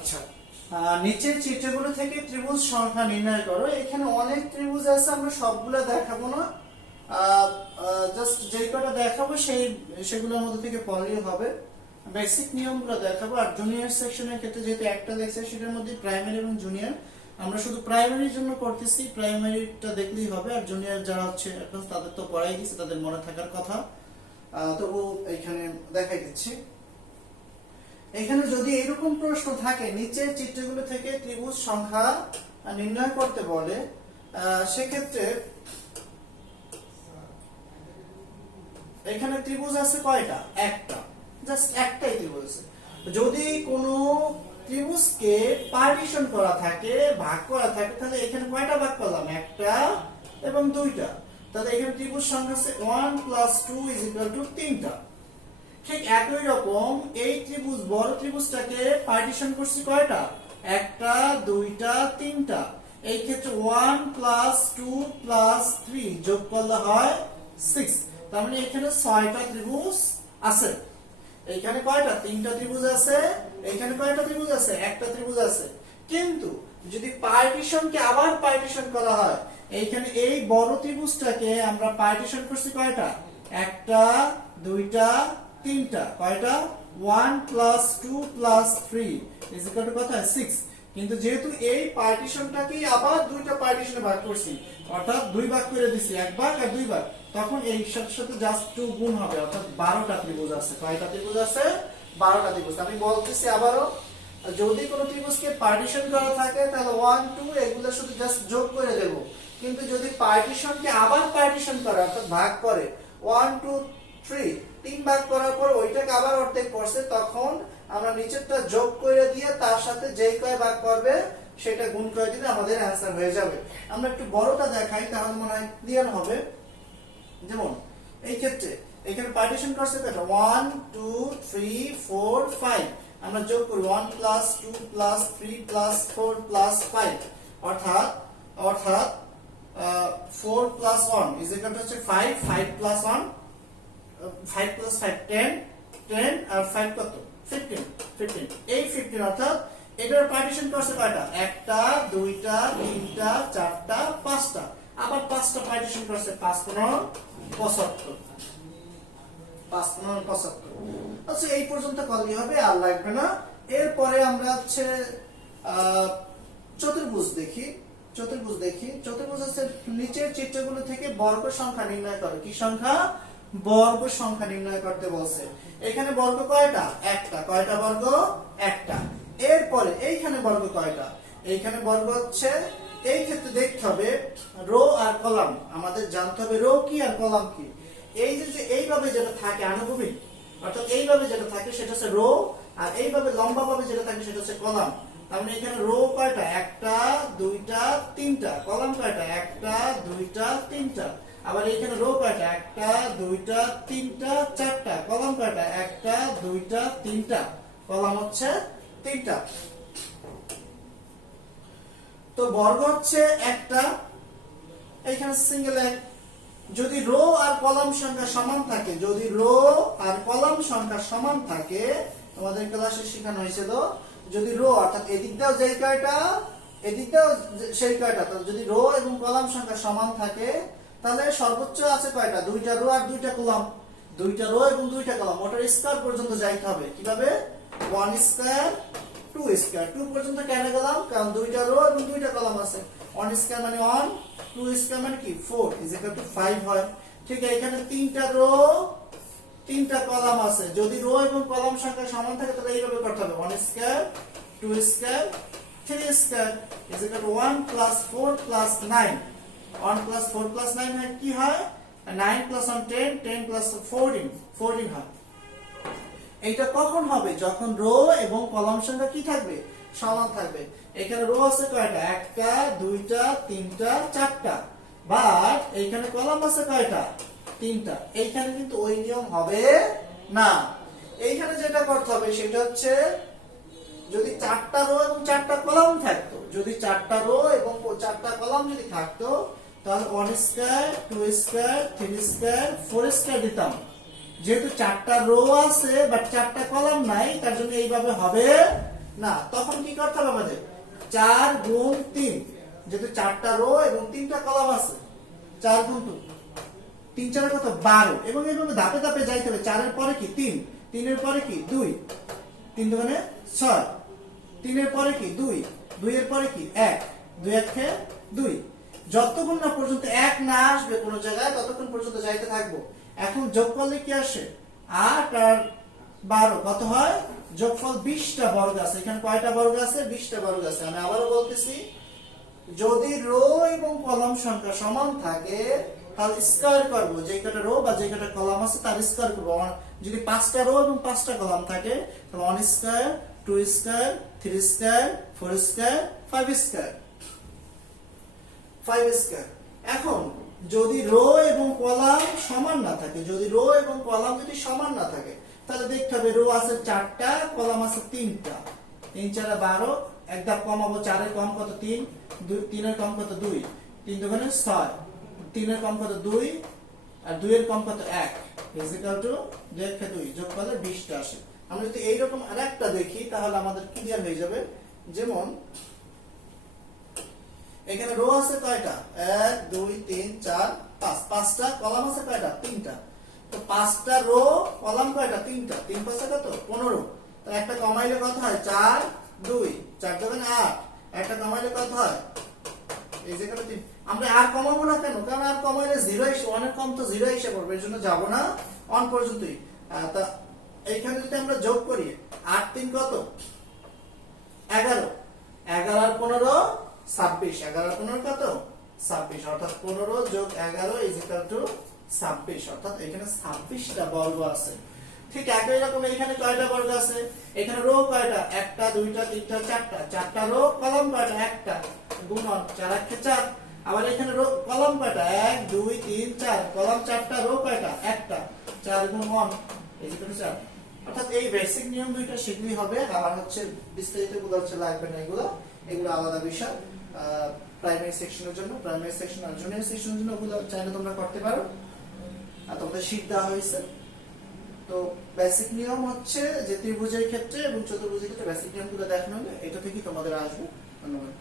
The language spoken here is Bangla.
আচ্ছা নিচের চিত্রগুলো থেকে ত্রিভুজ সংখ্যা নির্ণয় করো। এখানে অনেক ত্রিভুজ আছে, আমরা সবগুলো দেখাবো না। জাস্ট যে কটা দেখাবো, সেই, সেগুলোর মধ্যে থেকে পড়লেই হবে। বেসিক নিয়মগুলো দেখাবো। আর জুনিয়র সেকশনের ক্ষেত্রে যেহেতু একটা লেকচার সেটার মধ্যে প্রাইমারি এবং জুনিয়র আমরা শুধু প্রাইমারির জন্য করতেছি প্রাইমারিটা দেখলেই হবে। আর জুনিয়র যারা হচ্ছে তাদের তো পড়াই দিচ্ছে তাদের মনে থাকার কথা। তবু এখানে দেখাই দিচ্ছি। এখানে যদি এরকম প্রশ্ন থাকে, নিচের চিত্রগুলো থেকে ত্রিভুজ সংখ্যা নির্ণয় করতে বলে সেক্ষেত্রে এখানে ত্রিভুজ আছে কয়টা? একটা। জাস্ট একটাই ত্রিভুজ আছে। যদি কোনো ত্রিভুজকে পার্টিশন করা থাকে, ভাগ করা থাকে, তাহলে এখানে কয়টা ভাগ করলাম? একটা এবং দুইটা। তাহলে এখানে ত্রিভুজ সংখ্যা আছে one plus two is equal to তিনটা। ঠিক একই রকম এই ত্রিভুজ, বড় ত্রিভুজটাকে পার্টিশন করছি কয়টা? একটা, দুইটা, তিনটা। এই ক্ষেত্রে one plus two plus three যোগ করলে হয় সিক্স তার মানে এখানে ছয়টা ত্রিভুজ আছে। এখানে কয়টা? তিনটা ত্রিভুজ আছে। এখানে কয়টা ত্রিভুজ আছে? একটা ত্রিভুজ আছে। কিন্তু যদি পার্টিশনকে আবার পার্টিশন করা হয়, এইখানে এই বড় ত্রিভুজটাকে আমরা পার্টিশন করছি কয়টা? একটা, দুইটা তিনটা, কয়টা? One plus two plus three is equal to কত? সিক্স কিন্তু যেহেতু এই আবার দুইটা পার্টিশনে ভাগ করছি, অর্থাৎ দুই ভাগ করে দিছি, এক ভাগ আর দুই ভাগ, তখন এই সাথে সাথে জাস্ট টু গুণ হবে, অর্থাৎ বারোটা ত্রিভুজ আছে। কয়টা ত্রিভুজ আছে? বারোটা ত্রিভুজ। আমি বলতেছি আবারও, যদি কোনো ত্রিভুজকে পার্টিশন করা থাকে, তাহলে ওয়ান টু এগুলো শুধু জাস্ট যোগ করে দেব। কিন্তু যদি পার্টিশনকে আবার পার্টিশন করে, অর্থাৎ ভাগ করে ওয়ান টু থ্রি তিন ভাগ করার পর ওইটাকে আবার অর্ধেক করছে, তখন আমরা নিচেরটা যোগ করে দিয়ে তার সাথে যেই কয় ভাগ করবে, সেটা গুণ করে দিলে আমাদের অ্যান্সার হয়ে যাবে। আমরা একটু বড়টা দেখাই, তাহলে মনে হয় ক্লিয়ার হবে। যেমন, এই ক্ষেত্রে এখানে পার্টিশন করছে কয়টা one two three four five আমরা যোগ করি one plus two plus three plus four plus five অর্থাৎ অর্থাৎ four plus one is equal হচ্ছে five five plus one five plus five ten ten আর ফাইভ কত? ফিফটিন ফিফটিন এই ফিফটিন অর্থাৎ এটার পার্টিশন করছে কয়টা? একটা, দুইটা, তিনটা, চারটা, পাঁচটা। আবার পাঁচটা পার্টিশন করছে পাঁচ পনেরো পঁচাত্তর। পাঁচ পনেরো পঁচাত্তর। আচ্ছা এই পর্যন্ত করলেই হবে? আর লাগবে না। এরপরে আমরা হচ্ছে চতুর্ভুজ দেখি। চতুর্ভুজ দেখি। চতুর্ভুজ হচ্ছে নিচের চিত্রগুলো থেকে বর্গ সংখ্যা নির্ণয় করে। কি সংখ্যা? বর্গ সংখ্যা নির্ণয় করতে বলছে। এখানে বর্গ কয়টা? একটা। কয়টা বর্গ? একটা। এরপরে এইখানে বর্গ কয়টা? এইখানে বর্গ হচ্ছে, এই ক্ষেত্রে দেখতে হবে, রো আর কলাম। আমাদের জানতে হবে রো কি আর কলাম কি। এই যে এইভাবে যেটা থাকে আনুভূমিক, অর্থাৎ এইভাবে যেটা থাকে সেটা হচ্ছে রো, আর এইভাবে লম্বা ভাবে যেটা থাকে সেটা হচ্ছে কলাম। তার মানে এখানে রো কয়টা? একটা, দুইটা, তিনটা। কলাম কয়টা? একটা, দুইটা, তিনটা। আবার এখানে রো কয়টা একটা, দুইটা, তিনটা, চারটা, কলাম কয়টা একটা, দুইটা, তিনটা, কলাম হচ্ছে তিনটা। তো বর্গ হচ্ছে একটা এখানে সিঙ্গেল এক যদি রো আর কলাম সংখ্যা সমান থাকে, যদি রো আর কলাম সংখ্যা সমান থাকে, তোমাদের ক্লাসে শেখানো হয়েছিল, যদি রো অর্থাৎ এদিকটাও যেই কয়টা এদিকটাও যে- সেই কয়টা যদি রো এবং কলাম সংখ্যা সমান থাকে তাহলে সর্বোচ্চ আছে কয়টা? দুইটা রো আর দুইটা কলাম। দুইটা রো এবং দুইটা কলাম। ওটার স্কয়ার পর্যন্ত যাইতে হবে। কীভাবে? One square two square two পর্যন্ত কেন গেলাম? কারণ দুইটা রো এবং দুইটা কলাম আছে। ওয়ান স্কয়ার মানে ওয়ান টু স্কয়ার মানে কি? Four is equal to five হয়। ঠিক এখানে তিনটা রো, তিনটা কলাম আছে। যদি রো এবং কলাম সংখ্যা সমান থাকে, তাহলে এইভাবে করতে হবে। One square two square three square is equal to one plus four plus nine one plus four plus nine হয় কি হয়? Nine plus one ten ten plus fourteen fourteen হয়। এইটা কখন হবে? যখন রো এবং কলাম সংখ্যা কি থাকবে? সমান থাকবে। এখানে রো আছে কয়টা? একটা, দুইটা, তিনটা, চারটা। বাট এইখানে কলাম আছে কয়টা? তিনটা। এইখানে কিন্তু ওই নিয়ম হবে না। এইখানে যেটা করতে হবে সেটা হচ্ছে যদি চারটা রো এবং চারটা কলাম থাকতো যদি চারটা রো এবং চারটা কলাম যদি থাকতো, তাহলে one square two square three square four square দিতাম। যেহেতু চারটা রো আছে বাট চারটা কলাম নাই, তার জন্য এইভাবে হবে না। তখন কি করতে হবে আমাদের? চার গুণ তিন। যেহেতু চারটা রো এবং তিনটা কলাম আছে, চার গুণ টু তিন চারের কত? বারো। এবং এভাবে ধাপে ধাপে যাইতে হবে। চারের পরে কি? তিন। তিনের পরে কি? দুই। তিন দোকানে ছয়। তিনের পরে কি? দুই। দুইয়ের পরে কি? এক। দুই এক দুই। যতক্ষণ না পর্যন্ত এক না আসবে কোনো জায়গায়, ততক্ষণ পর্যন্ত যাইতে থাকব। এখন যোগ করলে কি আসে? আট আর বারো। কত হয়? যোগফল বিশটা বর্গ আছে। এখানে কয়টা বর্গ আছে? বিশটা বর্গ আছে। আমি আবারও বলতেছি, যদি রো এবং কলাম সংখ্যা সমান থাকে, তাহলে স্কয়ার করব। যে কটা রো বা যে কটা কলাম আছে, তার স্কয়ার করব। যদি পাঁচটা রো এবং পাঁচটা কলাম থাকে, তাহলে one square two square three square four square five square five square এখন, যদি রো এবং কলাম সমান না থাকে, যদি রো এবং কলাম যদি সমান না থাকে, তাহলে দেখতে হবে রো আছে চারটা, কলাম আছে তিনটা। তিন চারে বারো, এক ধাপ কমাবো চারের কম কত তিন? দুই, তিনের কম কত দুই? তিন দোকানে ছয়। তিনের কম কত দুই? আর দুইয়ের কম কত এক? ইজিক্যাল টু দুই দুই, যোগ করলে বিশটা আসে। আমরা যদি এইরকম আরেকটা দেখি, তাহলে আমাদের ক্লিয়ার হয়ে যাবে। যেমন, এখানে রো আছে কয়টা? এক, দুই, তিন, চার, পাঁচ। পাঁচটা, কলাম আছে কয়টা? তিনটা। তো পাঁচটা রো কলাম কয়টা? তিনটা। তিন পাঁচটা কত? পনেরো। তো একটা কমাইলে কত হয়? চার, দুই। চার দোকানে আট, একটা কমাইলে কত হয়? এই যে কত তিন। আমরা আর কমাবো না কেন? কারণ আর কমাইলে জিরো এসে অনেক কম তো জিরো এসে পড়বে। এর জন্য যাব না। অন পর্যন্তই। তা এইখানে যদি আমরা যোগ করি, আট তিন কত? এগারো। এগারো আর পনেরো, ছাব্বিশ। এগারো আর পনেরো কত? ছাব্বিশ। অর্থাৎ পনেরো যোগ এগারো ইজ ইকাল টু ছাব্বিশ। অর্থাৎ এখানে ছাব্বিশটা বর্গ আছে। ঠিক একই রকম এখানে কয়টা বর্গ আছে? এখানে রো কয়টা? একটা, দুইটা, তিনটা, চারটা। চারটা রো, কলম কয়টা? একটা। গুণন চার একে চার। আবার এখানে রো, কলম কয়টা? এক, দুই, তিন, চার। কলম চারটা, রো কয়টা? একটা। চার গুণ অর্থাৎ এই বেসিক নিয়ম দুইটা শিখলেই হবে, আর হচ্ছে বিস্তারিত হচ্ছে এগুলো। এগুলো আলাদা বিষয়। প্রাইমারি সেকশনের জন্য প্রাইমারি সেকশন আর চাইলে তোমরা করতে পারো। আর তোমাদের দেওয়া হয়েছে। তো বেসিক নিয়ম হচ্ছে যে ক্ষেত্রে এবং চতুর্ভুজের ক্ষেত্রে বেসিক দেখানো হবে এটা থেকেই তোমাদের আসবে। ধন্যবাদ।